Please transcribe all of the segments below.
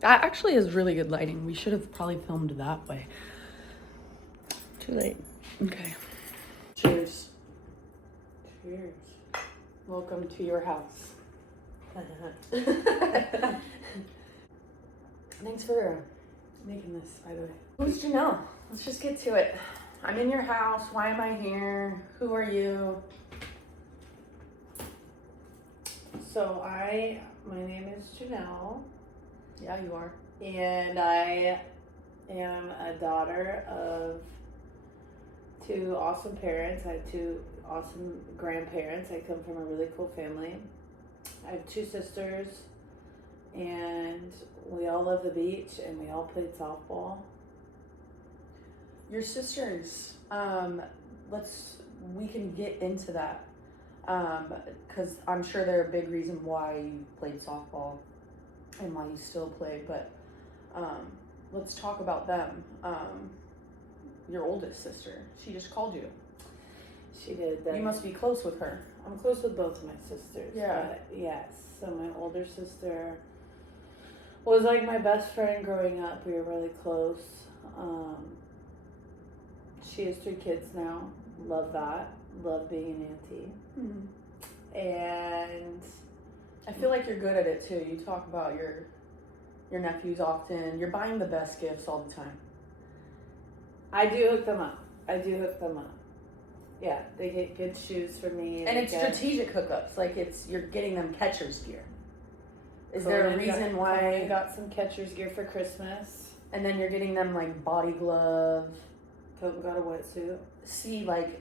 That actually is really good lighting. We should have probably filmed that way. Too late. Okay. Cheers. Cheers. Welcome to your house. Thanks for making this, by the way. Who's Janelle? Let's just get to it. I'm in your house. Why am I here? Who are you? So my name is Janelle, Yeah, you are. and I am a daughter of two awesome parents. I have two awesome grandparents. I come from a really cool family. I have two sisters, and we all love the beach, and we all played softball. Your sisters, we can get into that. Because I'm sure they're a big reason why you played softball and why you still play, but let's talk about them. Your oldest sister, she just called you. She did that. You must be close with her. I'm close with both of my sisters. Yeah. But yes. So my older sister was like my best friend growing up. We were really close. She has 3 kids now. Love that. Love being an auntie. Mm-hmm. And I feel like you're good at it too. You talk about your nephews often. You're buying the best gifts all the time. I do hook them up. Yeah, they get good shoes for me. And it's strategic hookups. Like you're getting them catcher's gear. Is there a reason why? I got some catcher's gear for Christmas. And then you're getting them like body glove. Colton got a wetsuit. See, like,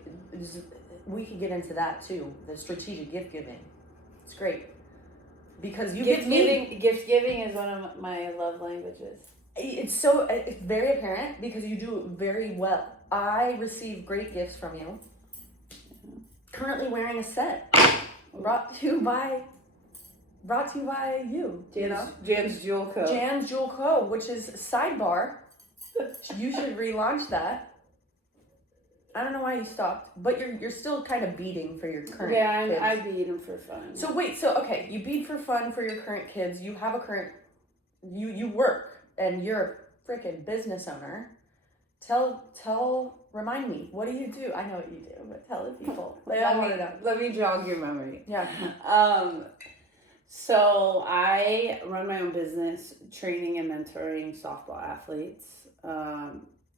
we could get into that too. The strategic gift giving. It's great. Because you Gift giving is one of my love languages. It's very apparent because you do it very well. I receive great gifts from you. Currently wearing a set. Brought to you by you. Jan's Jewel Co. Jan's Jewel Co., which is sidebar. You should relaunch that. I don't know why you stopped, but you're still kind of beading for your current kids. I bead them for fun. So wait, okay, you bead for fun for your current kids. You have a current, you work, and you're a freaking business owner. Remind me, what do you do? I know what you do, but tell the people. Let me jog your memory. Yeah. So I run my own business, training and mentoring softball athletes.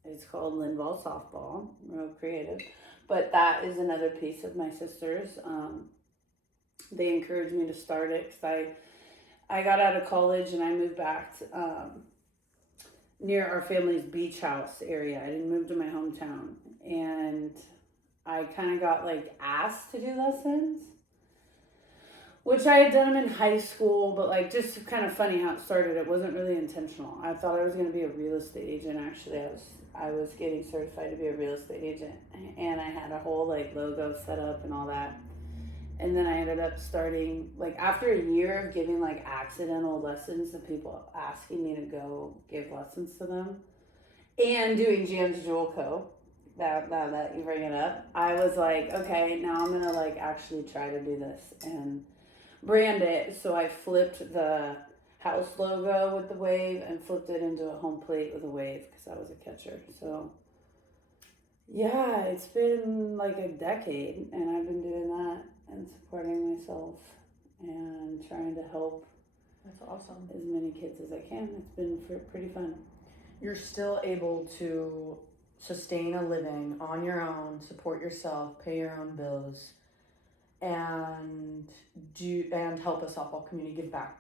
It's called Lindvall Softball, real creative. But that is another piece of my sisters. They encouraged me to start it because I got out of college and I moved back to, near our family's beach house area. I didn't move to my hometown. And I kind of got like asked to do lessons, which I had done them in high school, but like just kind of funny how it started. It wasn't really intentional. I thought I was going to be a real estate agent. Actually, I was getting certified to be a real estate agent, and I had a whole like logo set up and all that. And then I ended up starting, like after a year of giving like accidental lessons to people asking me to go give lessons to them and doing Jan's Jewel Co. Now that you bring it up, I was like, okay, now I'm gonna like actually try to do this and brand it. So I flipped the house logo with the wave and flipped it into a home plate with a wave because I was a catcher. So yeah, it's been like a decade and I've been doing that and supporting myself and trying to help. That's awesome. As many kids as I can. It's been pretty fun. You're still able to sustain a living on your own, support yourself, pay your own bills, and help a softball community give back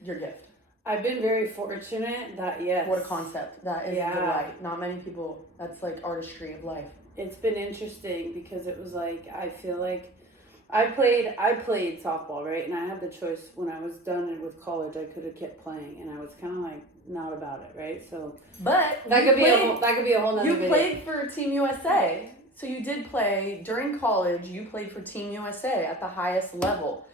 your gift. I've been very fortunate that, yes. What a concept. That is a delight. Not many people, that's like artistry of life. It's been interesting because it was like, I feel like I played softball, right? And I had the choice when I was done with college, I could have kept playing, and I was kind of like not about it, right? So, but that could be a whole nother You video. played for Team USA. So you did play during college. You played for Team USA at the highest level.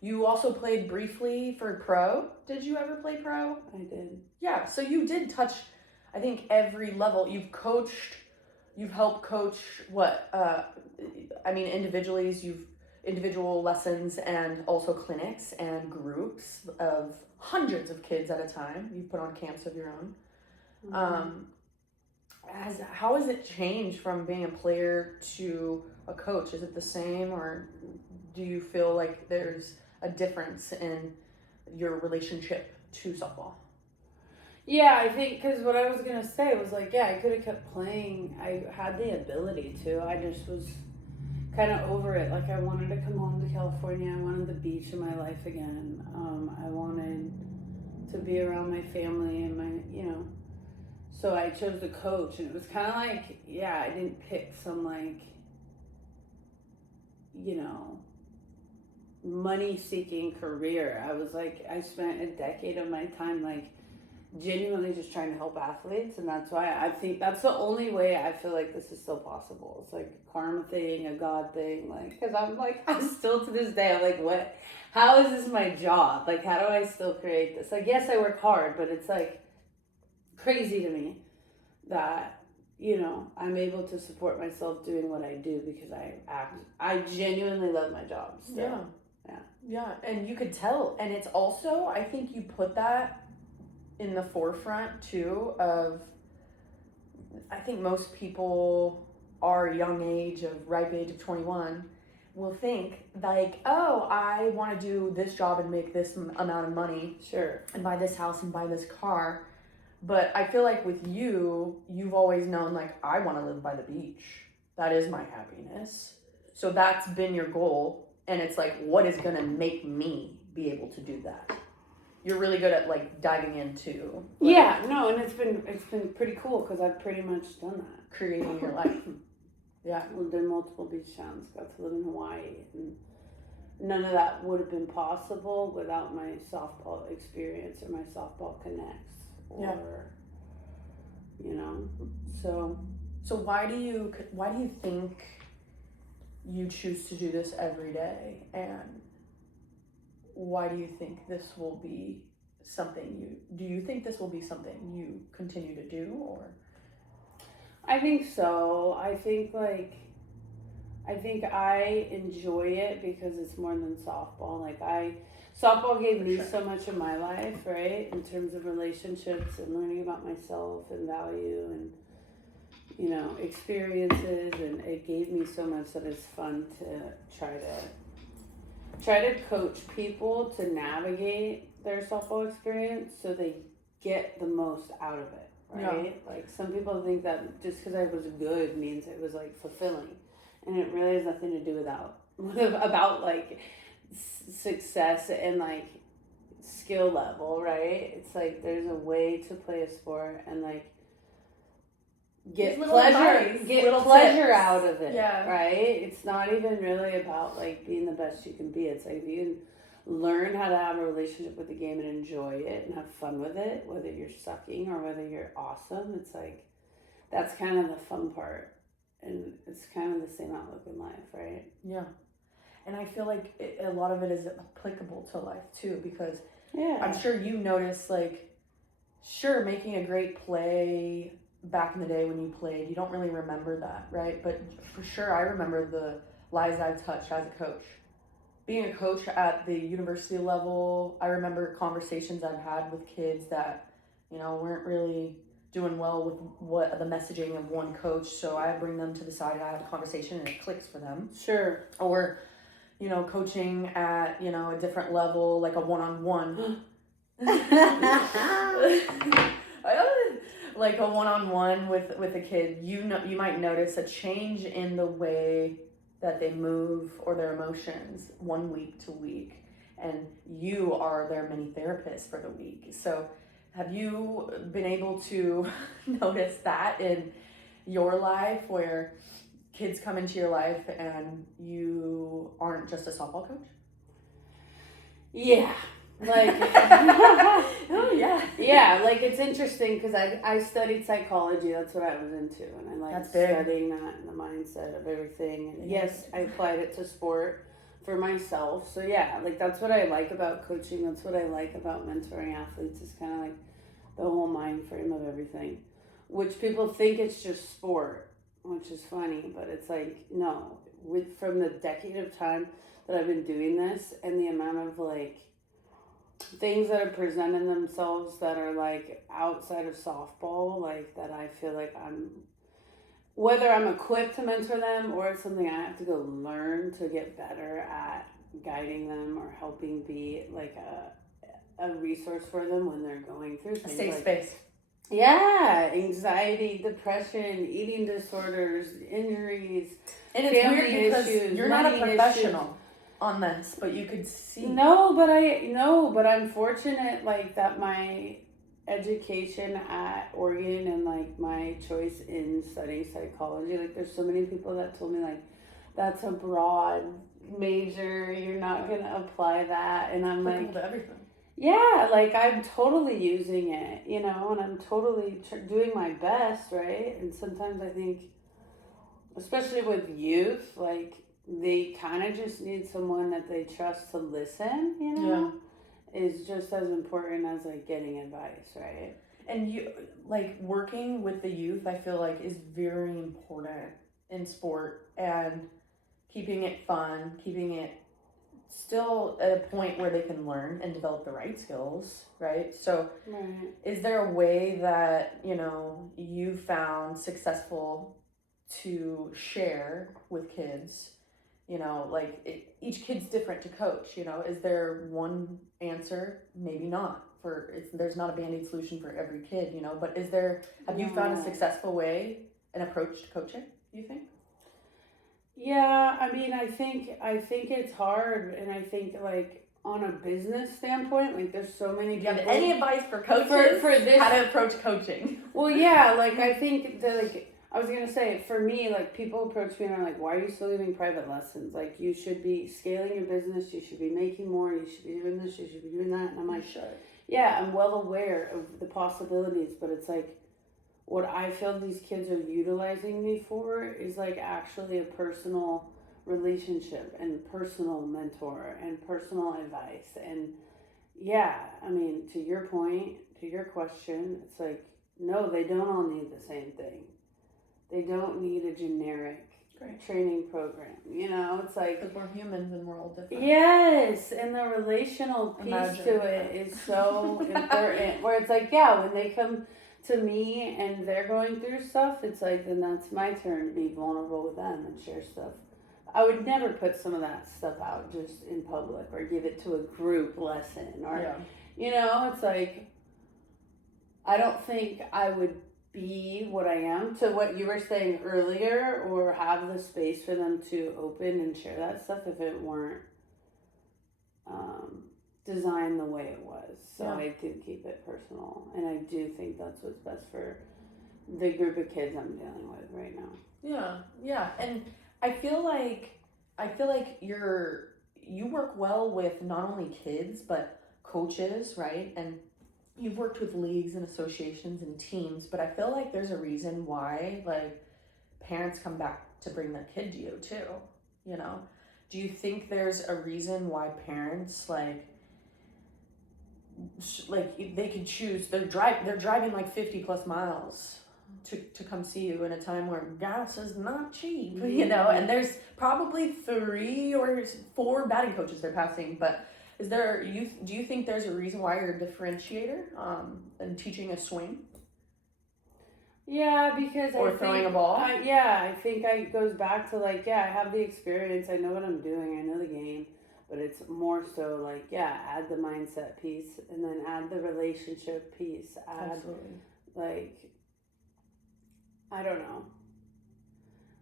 You also played briefly for pro. Did you ever play pro? I did. Yeah. So you did touch, I think, every level. You've helped coach individual lessons and also clinics and groups of hundreds of kids at a time. You've put on camps of your own. How has it changed from being a player to a coach? Is it the same, or do you feel like there's a difference in your relationship to softball? Yeah, I think because what I was gonna say was like, yeah, I could have kept playing. I had the ability to. I just was kind of over it. Like, I wanted to come home to California. I wanted the beach in my life again. I wanted to be around my family and my. So I chose to coach, and it was kind of like, yeah, I didn't pick some like, money-seeking career. I was like, I spent a decade of my time like genuinely just trying to help athletes, and that's why I think that's the only way I feel like this is still possible. It's like a karma thing, a God thing, like, because I'm still to this day, I'm like, what, how is this my job? Like, how do I still create this? Like, yes, I work hard, but it's like crazy to me that I'm able to support myself doing what I do because I genuinely love my job still. Yeah, and you could tell, and it's also, I think you put that in the forefront too of, I think most people our young age of ripe age of 21 will think like, oh, I want to do this job and make this amount of money, sure, and buy this house and buy this car. But I feel like with you've always known like, I want to live by the beach. That is my happiness. So that's been your goal, and it's like, what is gonna make me be able to do that? You're really good at like diving into and it's been pretty cool because I've pretty much done that, creating your life. Yeah, lived in multiple beach towns, got to live in Hawaii, and none of that would have been possible without my softball experience or my softball connects, or so why do you think you choose to do this every day, and why do you think this will be something you think this will be something you continue to do? Or I think so. I think I enjoy it because it's more than softball. Softball gave me so much of my life, right? In terms of relationships and learning about myself and value and, experiences. And it gave me so much that it's fun to try to coach people to navigate their softball experience so they get the most out of it, right? Yeah. Like, some people think that just because I was good means it was like fulfilling, and it really has nothing to do about like success and like skill level, right? It's like there's a way to play a sport and like get pleasure out of it, right? It's not even really about like being the best you can be. It's like if you can learn how to have a relationship with the game and enjoy it and have fun with it, whether you're sucking or whether you're awesome, it's like that's kind of the fun part, and it's kind of the same outlook in life, right? Yeah. And I feel like a lot of it is applicable to life too, because I'm sure you notice, like, sure, making a great play back in the day when you played, you don't really remember that, right? But for sure, I remember the lives I've touched as a coach. Being a coach at the university level, I remember conversations I've had with kids that, weren't really doing well with what the messaging of one coach. So I bring them to the side and I have a conversation and it clicks for them. Sure. Or, coaching at, a different level, like a one-on-one. Like a one-on-one with a kid, you might notice a change in the way that they move or their emotions 1 week to week, and you are their mini therapist for the week. So have you been able to notice that in your life, where kids come into your life and you aren't just a softball coach? Yeah. Like, oh yeah. Yeah, like, it's interesting because I studied psychology. That's what I was into, and I like studying that and the mindset of everything. And yes, I applied it to sport for myself. So yeah, like, that's what I like about coaching. That's what I like about mentoring athletes, is kind of like the whole mind frame of everything, which people think it's just sport, which is funny, but it's like, no, from the decade of time that I've been doing this and the amount of like things that are presenting themselves that are like outside of softball, like that I feel like whether I'm equipped to mentor them or it's something I have to go learn to get better at guiding them or helping be like a resource for them when they're going through A things safe like, space. yeah, anxiety, depression, eating disorders, injuries. And it's weird family because issues, you're not a money professional on this, but you could see. No, but I'm fortunate like that my education at Oregon and like my choice in studying psychology, like there's so many people that told me like that's a broad major, you're not gonna apply that, and I'm like, to everything. yeah, like I'm totally using it, you know, and I'm totally doing my best, right? And sometimes I think, especially with youth, like they kind of just need someone that they trust to listen, you know, is just as important as like getting advice, right? And you, like, working with the youth, I feel like is very important in sport, and keeping it fun, keeping it still at a point where they can learn and develop the right skills, right? So Right. is there a way that, you know, you found successful to share with kids? You know, like each kid's different to coach, you know. Is there one answer? Maybe not. There's not a band-aid solution for every kid, you know, but have you found a successful way, an approach to coaching, you think? Yeah, I mean, I think it's hard, and I think like on a business standpoint, like there's so many Do you people. have any advice for coaches for this? How to approach coaching? Well, yeah, like I think that like I was gonna say, for me, like people approach me and are like, "Why are you still giving private lessons? Like you should be scaling your business. You should be making more. You should be doing this. You should be doing that." And I'm like, Sure. yeah, I'm well aware of the possibilities, but it's like what I feel these kids are utilizing me for is like actually a personal relationship and personal mentor and personal advice. And yeah, I mean, to your point, to your question, it's like, no, they don't all need the same thing. They don't need a generic training program. You know, it's like, because we're humans and we're all different. Yes, and the relational piece to it is so important. Where it's like, yeah, when they come to me and they're going through stuff, it's like, then that's my turn to be vulnerable with them and share stuff. I would never put some of that stuff out just in public or give it to a group lesson or, you know, it's like, I don't think I would be what I am, to what you were saying earlier, or have the space for them to open and share that stuff if it weren't designed the way it was. So I do keep it personal, and I do think that's what's best for the group of kids I'm dealing with right now. Yeah, and I feel like you work well with not only kids but coaches, right? And you've worked with leagues and associations and teams, but I feel like there's a reason why like parents come back to bring their kid to you too, you know? Do you think there's a reason why parents like they could choose, they're driving like 50 plus miles to come see you in a time where gas is not cheap, you know, and there's probably 3 or 4 batting coaches they're passing, but do you think there's a reason why you're a differentiator in teaching a swing? Yeah, because or throwing a ball? I think it goes back to like, yeah, I have the experience, I know what I'm doing, I know the game, but it's more so like, yeah, add the mindset piece and then add the relationship piece, Absolutely. Like, I don't know.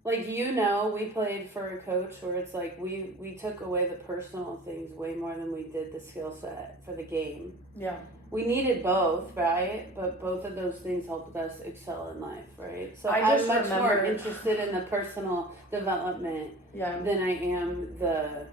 Like, you know, we played for a coach where it's like we took away the personal things way more than we did the skill set for the game. Yeah. We needed both, right? But both of those things helped us excel in life, right? So I'm much more interested in the personal development than I am the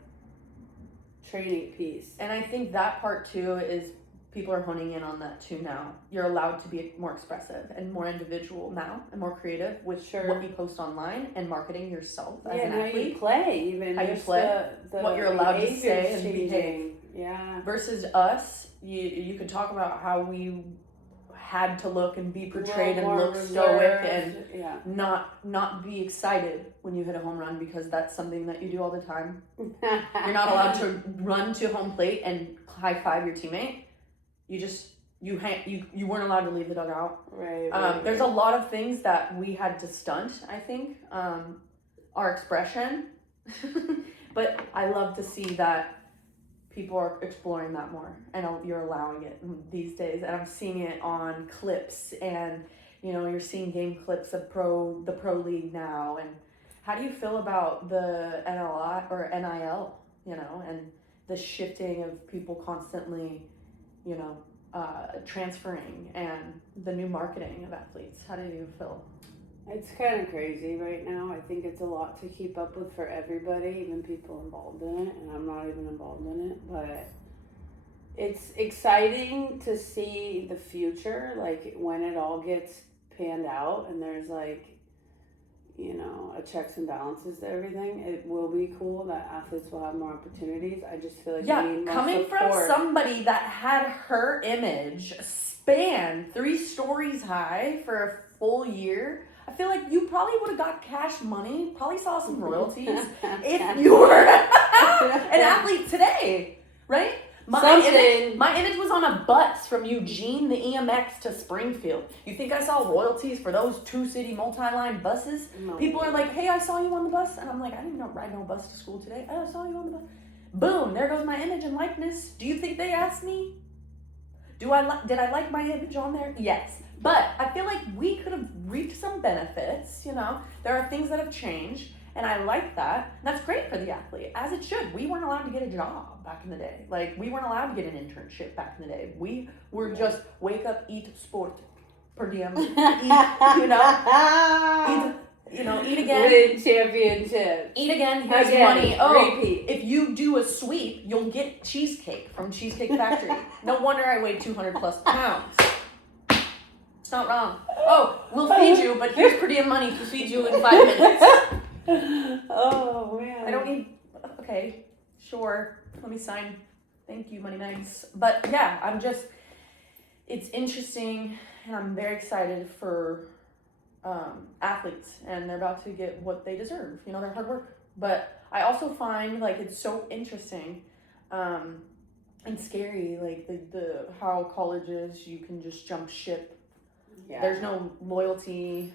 training piece. And I think that part too is people are honing in on that too now. You're allowed to be more expressive and more individual now and more creative with what you post online and marketing yourself as an athlete. How you play, even how you play, what you're allowed to say and behave. Yeah. Versus us, you could talk about how had to look and be portrayed and more look stoic reserved, and not be excited when you hit a home run, because that's something that you do all the time. You're not allowed to run to home plate and high five your teammate. You weren't allowed to leave the dugout. Right. There's a lot of things that we had to stunt, I think, our expression. But I love to see that people are exploring that more, and you're allowing it these days. And I'm seeing it on clips, and you're seeing game clips of the pro league now. And how do you feel about the NLI or NIL? And the shifting of people constantly, transferring, and the new marketing of athletes. How do you feel? It's kind of crazy right now. I think it's a lot to keep up with for everybody, even people involved in it, and I'm not even involved in it, but it's exciting to see the future, like when it all gets panned out and there's like, a checks and balances to everything. It will be cool that athletes will have more opportunities. I just feel like we need more coming support. from somebody that had her image span 3 stories high for a full year, I feel like you probably would have got cash money, probably saw some royalties if you were an athlete today, right? My image was on a bus from Eugene, the EMX, to Springfield. You think I saw royalties for those 2-city multi-line buses? No. People are like, hey, I saw you on the bus. And I'm like, I didn't ride no bus to school today. I saw you on the bus. Boom, there goes my image and likeness. Do you think they asked me? Did I like my image on there? Yes. But I feel like we could have reaped some benefits, There are things that have changed, and I like that. And that's great for the athlete, as it should. We weren't allowed to get a job back in the day. Like, we weren't allowed to get an internship back in the day. We were just wake up, eat, sport, per diem, eat, eat again. Win championships. Eat again, here's money. Repeat. If you do a sweep, you'll get cheesecake from Cheesecake Factory. No wonder I weigh 200 plus pounds. It's not wrong. We'll feed you, but here's per diem money to feed you in 5 minutes. Oh, man. I don't need... Okay, sure. Let me sign. Thank you, Money Megs. But yeah, it's interesting, and I'm very excited for athletes, and they're about to get what they deserve, their hard work. But I also find, like, it's so interesting and scary, like, the how colleges, you can just jump ship. Yeah. There's no loyalty.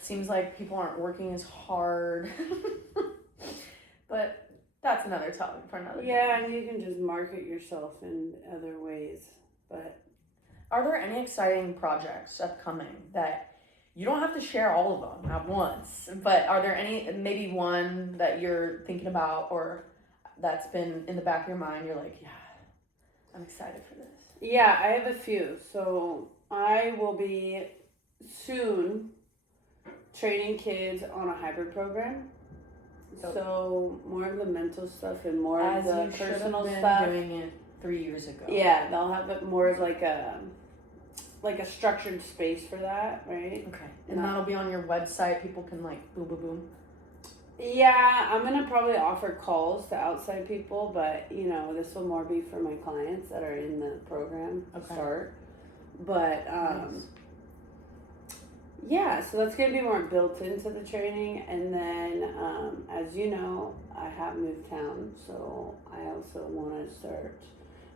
Seems like people aren't working as hard. But that's another topic for another day. Yeah, and you can just market yourself in other ways. But are there any exciting projects upcoming that you don't have to share all of them at once, but are there any, maybe one that you're thinking about or that's been in the back of your mind, you're like, yeah, I'm excited for this? Yeah, I have a few. So I will be soon training kids on a hybrid program. So more of the mental stuff and more of the personal stuff. Doing it 3 years ago. Yeah, they'll have it more as like a structured space for that, right? Okay. And that'll be on your website. People can boom, boom, boom. Yeah, I'm gonna probably offer calls to outside people, but this will more be for my clients that are in the program to start. But Nice. yeah, so that's gonna be more built into the training, and then as you know, I have moved town, so I also want to start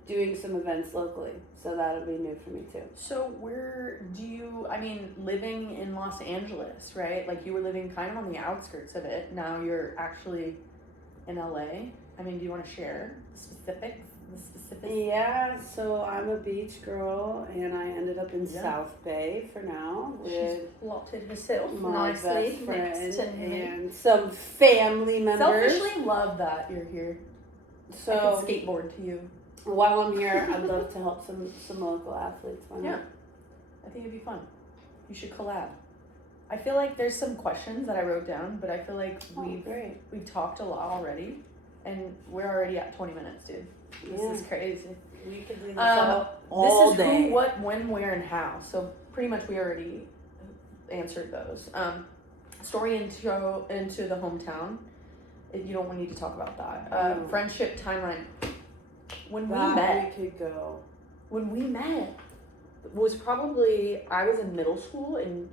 doing some events locally. So that'll be new for me too. So where do you, living in Los Angeles, right? Like you were living kind of on the outskirts of it. Now you're actually in LA. Do you want to share the specifics? Yeah, so I'm a beach girl, and I ended up in South Bay for now with She's plotted herself my nicely best friend next to me. and some family members. Selfishly love that you're here. So I can skateboard to you. While I'm here, I'd love to help some local athletes. Why not? Yeah, I think it'd be fun. You should collab. I feel like there's some questions that I wrote down, but I feel like we've talked a lot already, and we're already at 20 minutes, dude. This is crazy. We could do this all this is day. who, what, when, where, and how. So pretty much we already answered those. Story into the hometown. You don't need to talk about that. Friendship timeline. When we met, was probably, I was in middle school and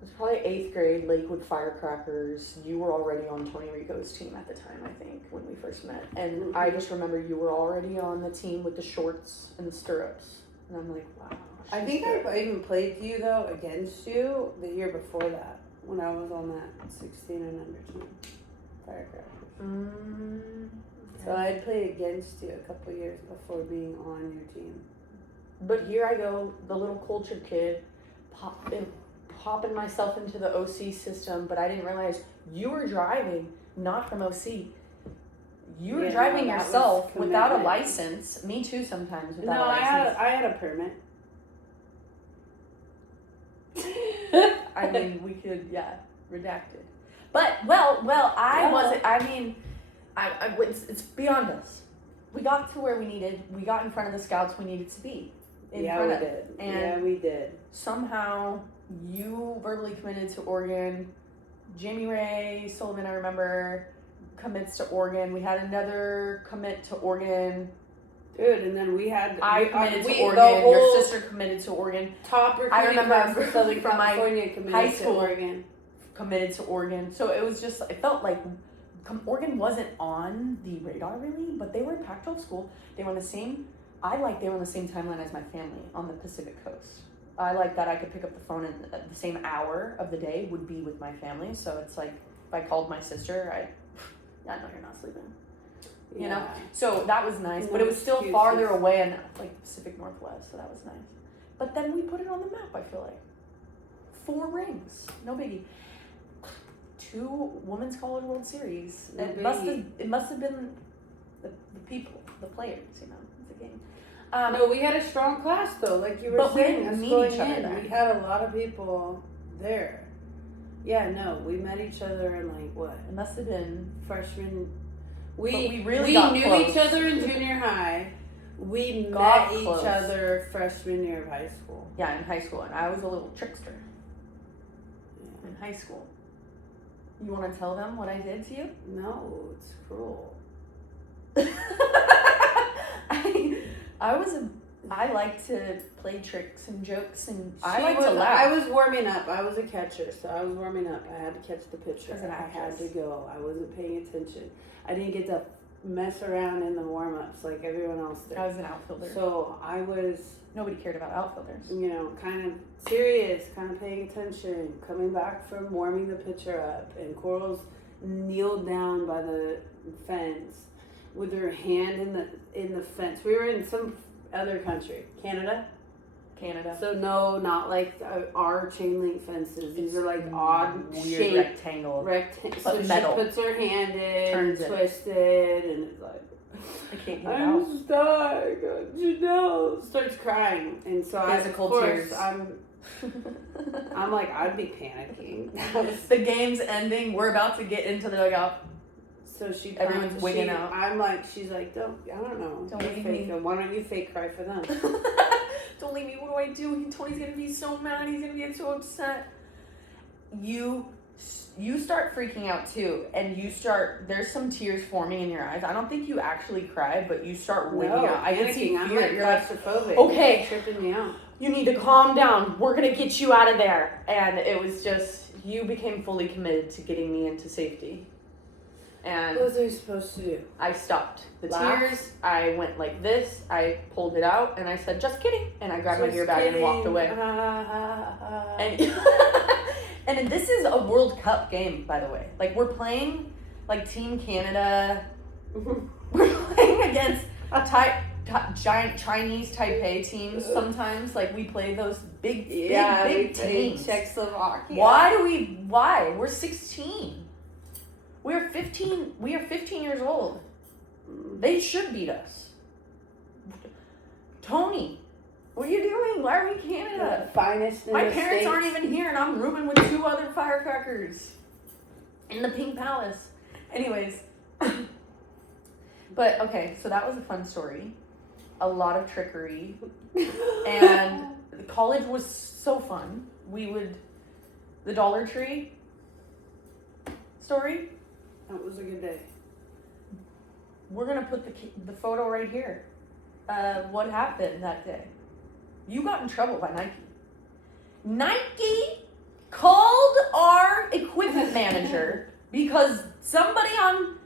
it was probably 8th grade, Lakewood Firecrackers. You were already on Tony Rico's team at the time, I think, when we first met. And I just remember you were already on the team with the shorts and the stirrups. And I'm like, wow. I think I even played you, though, against you the year before that, when I was on that 16 and under team, Firecrackers. Okay. So I'd played against you a couple years before being on your team. But here I go, the little culture kid, popping myself into the OC system, but I didn't realize you were driving, not from OC. You were driving yourself without a license. Me too, sometimes without a license. I had a permit. I mean, we could, redacted. But I wasn't. I mean, it's beyond us. We got to where we needed. We got in front of the scouts we needed to be. We did. And we did. Somehow you verbally committed to Oregon. Jamie Ray Sullivan, I remember, commits to Oregon. We had another commit to Oregon. Dude, and then I committed to Oregon. Your sister committed to Oregon. Top recruiting class for Southern from California committed high school to Oregon. Committed to Oregon. So it was just, it felt like Oregon wasn't on the radar really, but they were a Pac-12 school. They were on the same timeline as my family on the Pacific Coast. I like that I could pick up the phone and the same hour of the day would be with my family. So it's like, if I called my sister, no, you're not sleeping. You know? So that was nice, but it was still farther away in like Pacific Northwest, so that was nice. But then we put it on the map, I feel like. 4 rings, no biggie. 2 Women's College World Series. It must have been the people, the players, you know, it's a game. No, we had a strong class though, like you were saying. We didn't meet each other there. We had a lot of people there. Yeah, no, we met each other in like what? It must have been freshman. We knew close. Each other in junior high. We met each other freshman year of high school. Yeah, in high school, and I was a little trickster. In high school. You want to tell them what I did to you? No, it's cruel. I like to play tricks and jokes, and I like to laugh. I was warming up. I was a catcher, so I was warming up. I had to catch the pitcher. I had to go. I wasn't paying attention. I didn't get to mess around in the warm-ups like everyone else did. I was an outfielder. So I was... Nobody cared about outfielders. You know, kind of serious, kind of paying attention, coming back from warming the pitcher up, and Coral's kneeled down by the fence with her hand in the fence. We were in some other country. Canada. So no, not like our chain link fences. These are like odd weird shape rectangle. So metal. She puts her hand in, turns twisted, and it's like, I can't get it out. I'm stuck. Janelle starts crying, and so Physical tears. I'm like, I'd be panicking. The game's ending. We're about to get into the dugout. So everyone's wigging out. I'm like, she's like, I don't know. Don't leave me. Why don't you fake cry for them? Don't leave me. What do I do? Tony's gonna be so mad. He's gonna get so upset. You start freaking out too, and there's some tears forming in your eyes. I don't think you actually cried, but you start wigging out. I can see I'm fear. like You're like, claustrophobic. okay, it's tripping me out. You need to calm down. We're gonna get you out of there. And it was just, you became fully committed to getting me into safety. And what was I supposed to do? I stopped the Laugh? tears. I went like this. I pulled it out and I said, just kidding. And I grabbed my gear bag and walked away. And this is a World Cup game, by the way. Like, we're playing, like, Team Canada. We're playing against giant Chinese Taipei teams sometimes. Like, we play those big teams. Czechoslovakia. Why? We're 16. We are 15 years old. They should beat us. Tony, what are you doing? Why are we in Canada? The finest in My the parents States. aren't even here, and I'm rooming with 2 other firecrackers in the Pink Palace. Anyways, but okay, so that was a fun story. A lot of trickery, and college was so fun. The Dollar Tree story. That was a good day. We're gonna put the photo right here. What happened that day? You got in trouble by Nike. Nike called our equipment manager because somebody on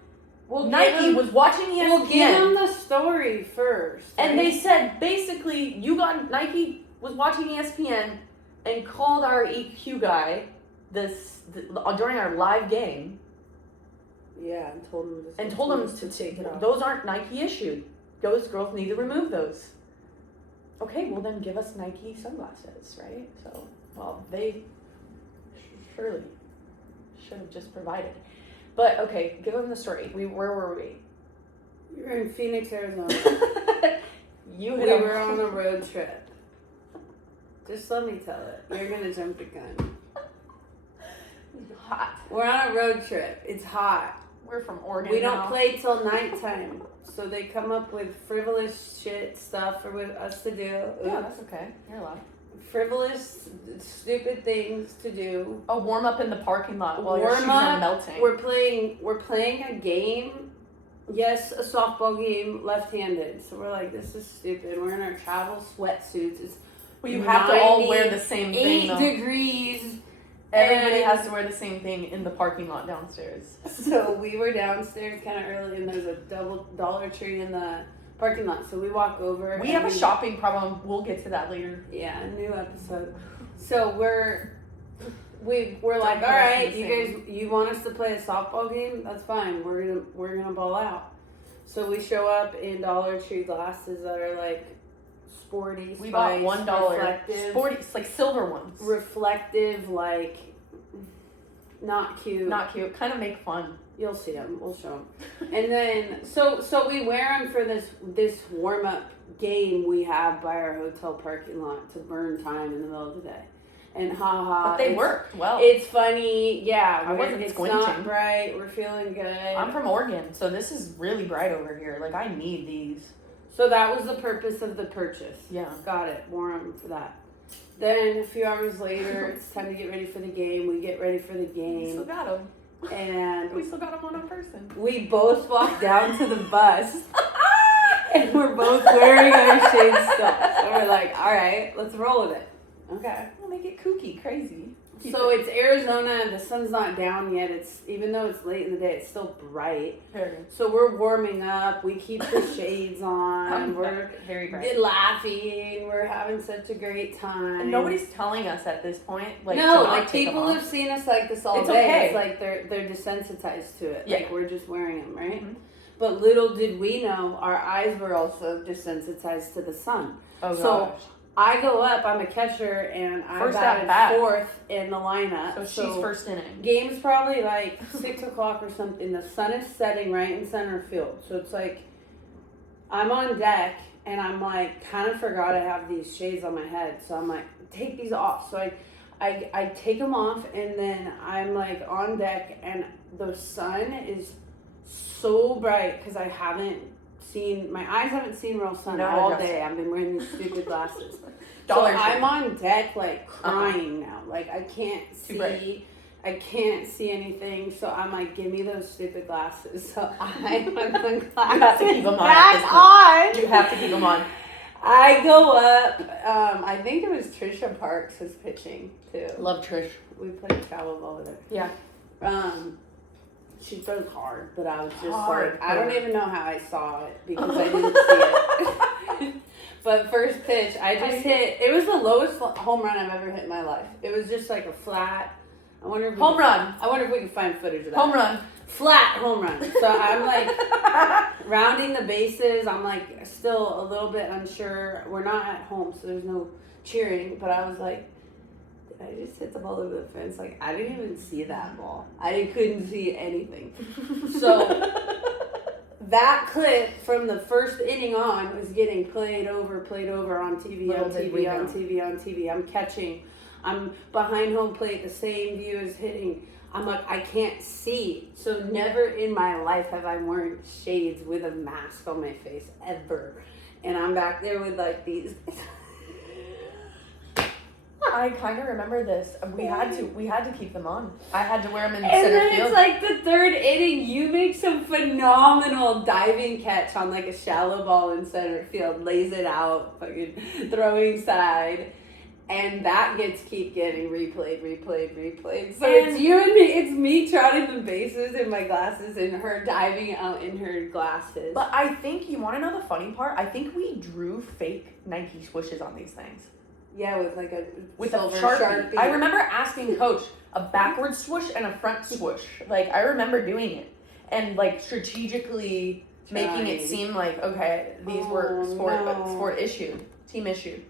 Nike was watching ESPN. Well, give them the story first. And right? they said, basically, Nike was watching ESPN and called our EQ guy during our live game. Yeah, and told him to take it off. Those aren't Nike issued. Those girls need to remove those. Okay, well then give us Nike sunglasses, right? So, well, they surely should have just provided. But okay, give them the story. Where were we? You were in Phoenix, Arizona. We were on a road trip. Just let me tell it. You're gonna jump the gun. Hot. We're on a road trip. It's hot. We're from Oregon. We don't play till nighttime. So they come up with frivolous shit stuff for us to do. Yeah, that's okay. You're allowed. Frivolous, stupid things to do. Oh, warm up in the parking lot while your shoes are melting. We're playing a game. Yes, a softball game, left-handed. So we're like, this is stupid. We're in our travel sweatsuits. It's well, you have to all wear the same thing. 8 degrees. Everybody has to wear the same thing in the parking lot downstairs. So we were downstairs kind of early, and there's a double Dollar Tree in the parking lot. So we walk over. We have a shopping problem. We'll get to that later. Yeah, a new episode. So we're like, all right, you want us to play a softball game? That's fine. We're gonna ball out. So we show up in Dollar Tree glasses that are like sporty. We bought $1 sporty, it's like silver ones. Reflective, like not cute. Not cute. Kind of make fun. You'll see them. We'll show them. And then so we wear them for this warm up game we have by our hotel parking lot to burn time in the middle of the day. And but they worked well. It's funny, yeah. I wasn't it's squinting. Not bright. We're feeling good. I'm from Oregon, so this is really bright over here. Like I need these. So that was the purpose of the purchase. Yeah, got it. Wore them for that. Then a few hours later, it's time to get ready for the game. We get ready for the game. We still got them. And we still got them on a person. We both walk down to the bus. And we're both wearing our shades still. So we're like, all right, let's roll with it. Okay. We'll make it kooky, crazy. So it's Arizona. The sun's not down yet. Even though it's late in the day, it's still bright. Very good. So we're warming up. We keep the shades on. We're very bright. Laughing. We're having such a great time. And nobody's telling us at this point. Like, no, like people have seen us like this all day. Okay. It's like they're desensitized to it. Yeah. Like we're just wearing them, right? Mm-hmm. But little did we know, our eyes were also desensitized to the sun. Oh, so gosh. I go up, I'm a catcher, and I batted fourth in the lineup. So she's first inning. Game's probably like 6 o'clock or something. The sun is setting right in center field. So it's like, I'm on deck, and I'm like, kind of forgot I have these shades on my head. So I'm like, take these off. So I take them off, and then I'm like on deck, and the sun is so bright because my eyes haven't seen real sun all day. I've been wearing these stupid glasses. So I'm on deck like crying now. Like I can't see. I can't see anything. So I'm like, give me those stupid glasses. So I put the glasses you have to keep them back on. You have to keep them on. I go up. I think it was Trisha Parks was pitching too. Love Trish. We played travel ball with her. Yeah. She throws hard, but I was just hard. like, I don't even know how I saw it because I didn't see it. But first pitch, I just hit. It was the lowest home run I've ever hit in my life. It was just like a flat. I wonder if home run. I wonder if we can find footage of that. Home run. Flat home run. So I'm like rounding the bases. I'm like still a little bit unsure. We're not at home, so there's no cheering. But I was like, did I just hit the ball over the fence? Like I didn't even see that ball. I couldn't see anything. So that clip from the first inning on was getting played over on TV. I'm catching. I'm behind home plate, the same view as hitting. I'm like, I can't see. So never in my life have I worn shades with a mask on my face, ever. And I'm back there with like these. I I kind of remember this. We had to keep them on. I had to wear them in And center then field. it's like the third inning, you make some phenomenal diving catch on like a shallow ball in center field, lays it out, fucking throwing side. And that keep getting replayed. So it's you and me. It's me trotting the bases in my glasses and her diving out in her glasses. But I think, you want to know the funny part? I think we drew fake Nike swooshes on these things. Yeah, with a silver Sharpie. I remember asking Coach a backward swoosh and a front swoosh. Like, I remember doing it. And, like, strategically making it seem like, okay, these were sport issued, team issued.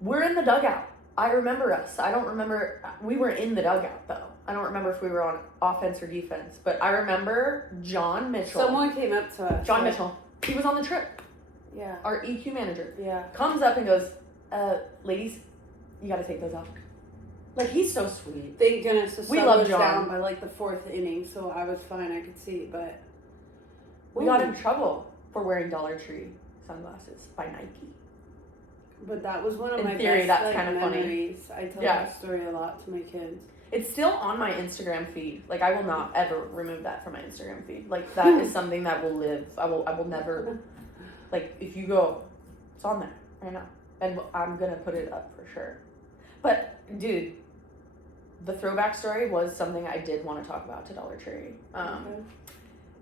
We're in the dugout. I remember us. I don't remember. We were in the dugout, though. I don't remember if we were on offense or defense. But I remember John Mitchell. Someone came up to us. John Mitchell. He was on the trip. Yeah. Our EQ manager. Yeah. Comes up and goes, ladies, you got to take those off. Like, he's so sweet. Thank goodness the We sun love was John. down by like the fourth inning, so I was fine. I could see, but We got in trouble for wearing Dollar Tree sunglasses by Nike. But that was one of In my theory, best that's kind of funny. memories. I tell that story a lot to my kids. It's still on my Instagram feed. Like, I will not ever remove that from my Instagram feed. Like, that is something that will live. I will never, like, if you go, it's on there right now. And I'm going to put it up for sure. But, dude, the throwback story was something I did want to talk about to Dollar Tree.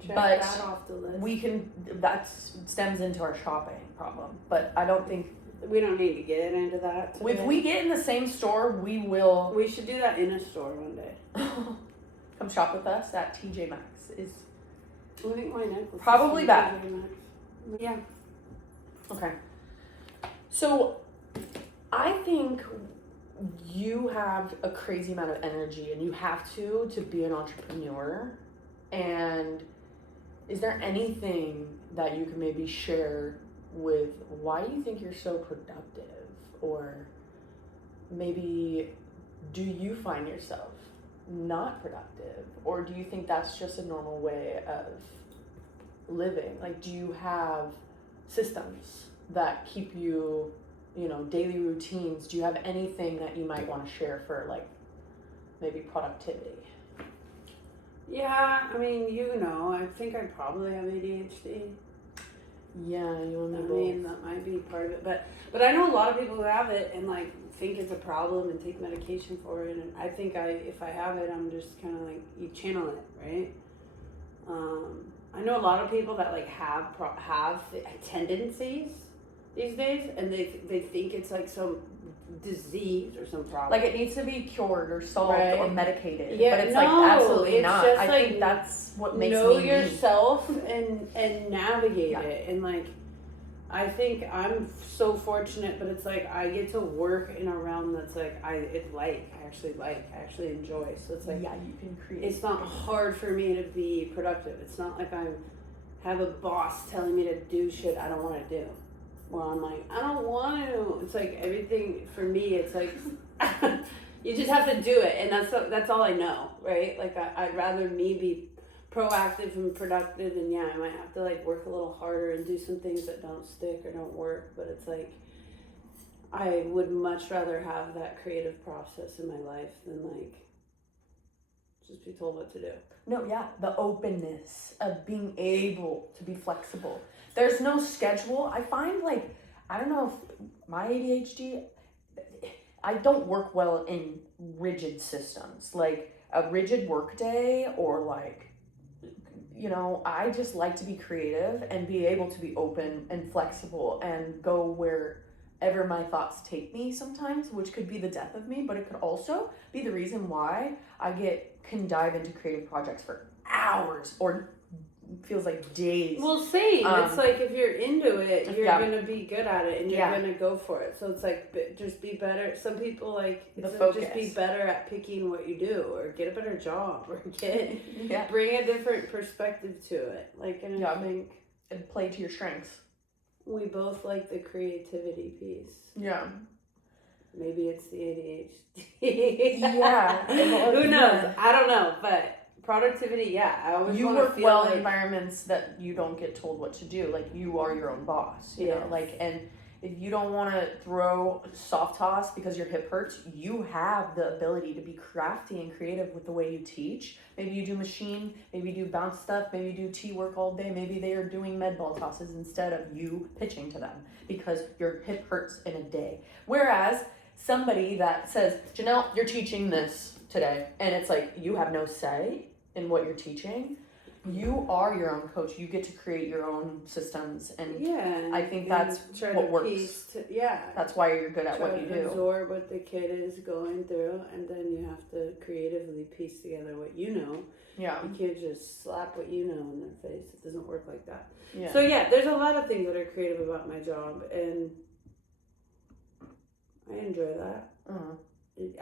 Check but that off the list. That stems into our shopping problem. But I don't think, we don't need to get into that today. if we get in the same store, we will. We should do that in a store one day. Come shop with us at TJ Maxx. I think my necklace probably is back. Yeah. Okay. So, I think you have a crazy amount of energy, and you have to be an entrepreneur. And is there anything that you can maybe share with why you think you're so productive? Or maybe, do you find yourself not productive? Or do you think that's just a normal way of living? Like, do you have systems that keep you, daily routines? Do you have anything that you might want to share for, like, maybe productivity? Yeah, I mean, I think I probably have ADHD. Yeah, you and me both. I mean, that might be part of it, but I know a lot of people who have it and like think it's a problem and take medication for it. And I think if I have it, I'm just kind of like, you channel it, right? I know a lot of people that like have tendencies these days, and they think it's like some disease or some problem. Like, it needs to be cured or solved or medicated. Yeah, but it's like absolutely it's not. Just I like think that's what makes know me yourself and navigate it. And like, I think I'm so fortunate, but it's like I get to work in a realm that's like I actually enjoy. So it's like, yeah, you can create. It's not hard for me to be productive. It's not like I have a boss telling me to do shit I don't want to do. Where I'm like, I don't want to. It's like everything for me. It's like you just have to do it, and that's all I know, right? Like I'd rather me be proactive and productive, and yeah, I might have to like work a little harder and do some things that don't stick or don't work. But it's like I would much rather have that creative process in my life than like just be told what to do. No, yeah, the openness of being able to be flexible. There's no schedule. I find, like, I don't know if my ADHD, I don't work well in rigid systems. Like, a rigid work day or, like, I just like to be creative and be able to be open and flexible and go wherever my thoughts take me sometimes, which could be the death of me, but it could also be the reason why I can dive into creative projects for hours or feels like days. Well, same. It's like if you're into it, you're gonna be good at it and you're gonna go for it. So it's like just be better. Some people like just be better at picking what you do, or get a better job, or bring a different perspective to it. Like, and I think and play to your strengths. We both like the creativity piece. Yeah. Maybe it's the ADHD. Yeah. Who knows? I don't know, but. Productivity, I always you want to work feel well like in environments that you don't get told what to do. Like, you are your own boss, you know. Like, and If you don't want to throw soft toss because your hip hurts, you have the ability to be crafty and creative with the way you teach. Maybe you do machine, maybe you do bounce stuff, maybe you do tee work all day. Maybe they are doing med ball tosses instead of you pitching to them because your hip hurts in a day. Whereas somebody that says, Janelle, you're teaching this today, and it's like you have no say in what you're teaching. You are your own coach. You get to create your own systems, and I think that's what works. That's why you're good at what you do. Absorb what the kid is going through, and then you have to creatively piece together what you know. Yeah. You can't just slap what you know in their face. It doesn't work like that. Yeah. So there's a lot of things that are creative about my job, and I enjoy that.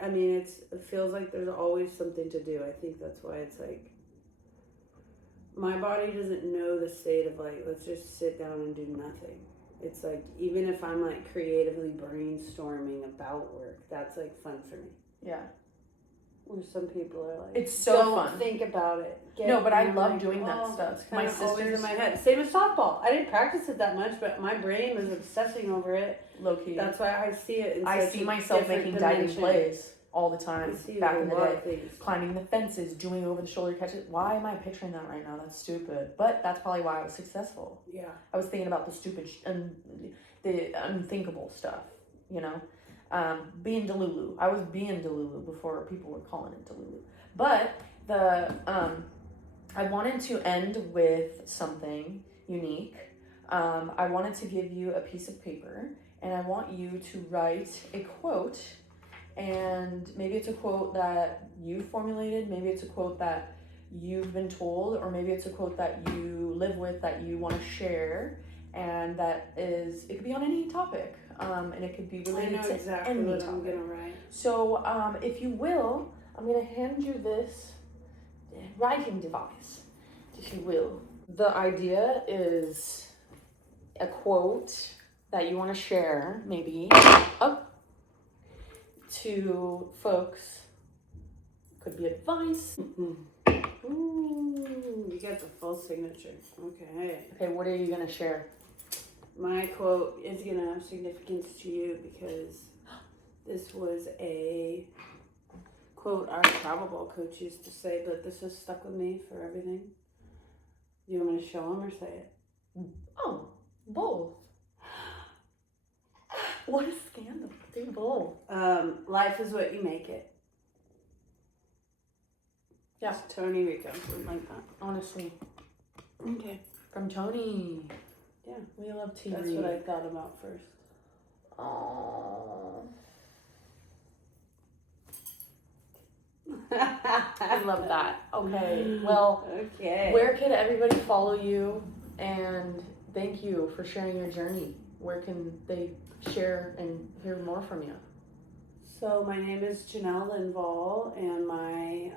I mean, it feels like there's always something to do. I think that's why it's like, my body doesn't know the state of like, let's just sit down and do nothing. It's like, even if I'm like creatively brainstorming about work, that's like fun for me. Yeah. Where some people are like, it's so don't fun. Think about it. But I love doing that stuff. My sister's in my head. Same as softball. I didn't practice it that much, but my brain was obsessing over it. Low key. That's why I see it. I see myself making diving plays all the time back in the day. Climbing the fences, doing over the shoulder catches. Why am I picturing that right now? That's stupid. But that's probably why I was successful. Yeah. I was thinking about the stupid, the unthinkable stuff, you know? Being Delulu. I was being Delulu before people were calling it Delulu. But I wanted to end with something unique. I wanted to give you a piece of paper, and I want you to write a quote. And maybe it's a quote that you formulated, maybe it's a quote that you've been told, or maybe it's a quote that you live with that you want to share, and that is, it could be on any topic, and it could be related to exactly any what topic. I'm gonna write. So if you will, I'm gonna hand you this writing device, if you will. The idea is a quote that you want to share, maybe to folks. Could be advice. Ooh, you got the full signature. Okay, what are you gonna share? My quote is gonna have significance to you because this was a quote our travel ball coach used to say, but this has stuck with me for everything. Do you want me to show him or say it? Oh, both. What a scandal. Do both. Life is what you make it. Yeah. It's Tony Rico, something like that. Honestly. Okay. From Tony. Yeah. We love tea. That's what I thought about first. Oh. I love that. Okay. Well, where can everybody follow you? And thank you for sharing your journey. Where can they share and hear more from you? So my name is Janelle Lindvall, and I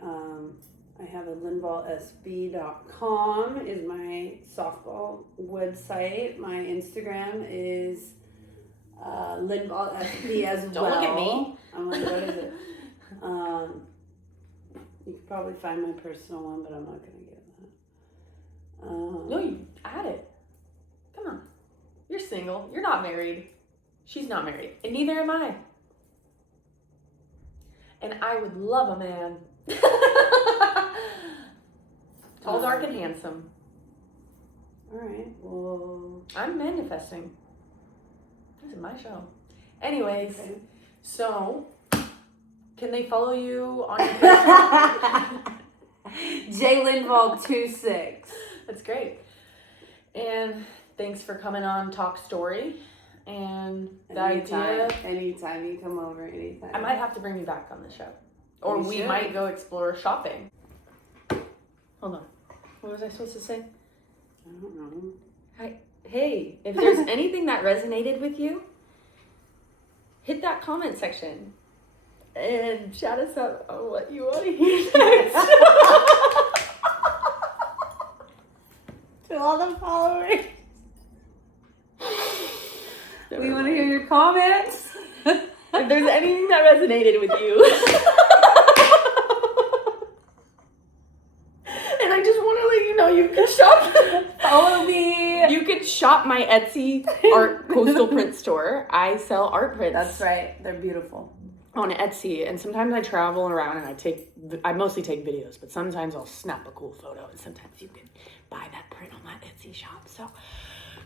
have a lindvallsb.com is my softball website. My Instagram is lindvallsb as well. Don't look at me. I'm like, what is it? You could probably find my personal one, but I'm not going to give that. No, you add it. Come on. You're single. You're not married. She's not married. And neither am I. And I would love a man. Tall, dark, and handsome. All right. Well, I'm manifesting. This is my show. Anyways, so can they follow you on your Instagram? JLindvall26. That's great. And thanks for coming on Talk Story. And the idea... Anytime you come over, anytime. I might have to bring you back on the show. Or we might go explore shopping. Hold on. What was I supposed to say? I don't know. Hey, if there's anything that resonated with you, hit that comment section. And shout us out on what you want to hear next. To all the followers. We want to hear your comments. If there's anything that resonated with you. And I just want to let you know you can shop. Follow me. You can shop my Etsy art coastal print store, I sell art prints. That's right. They're beautiful. On Etsy, and sometimes I travel around and I mostly take videos, but sometimes I'll snap a cool photo, and sometimes you can buy that print on that Etsy shop. So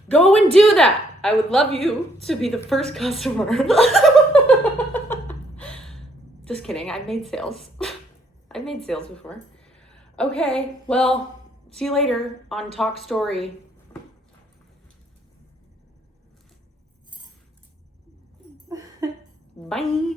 go and do that. I would love you to be the first customer. Just kidding. I've made sales. I've made sales before. Okay, well, see you later on Talk Story. Bye.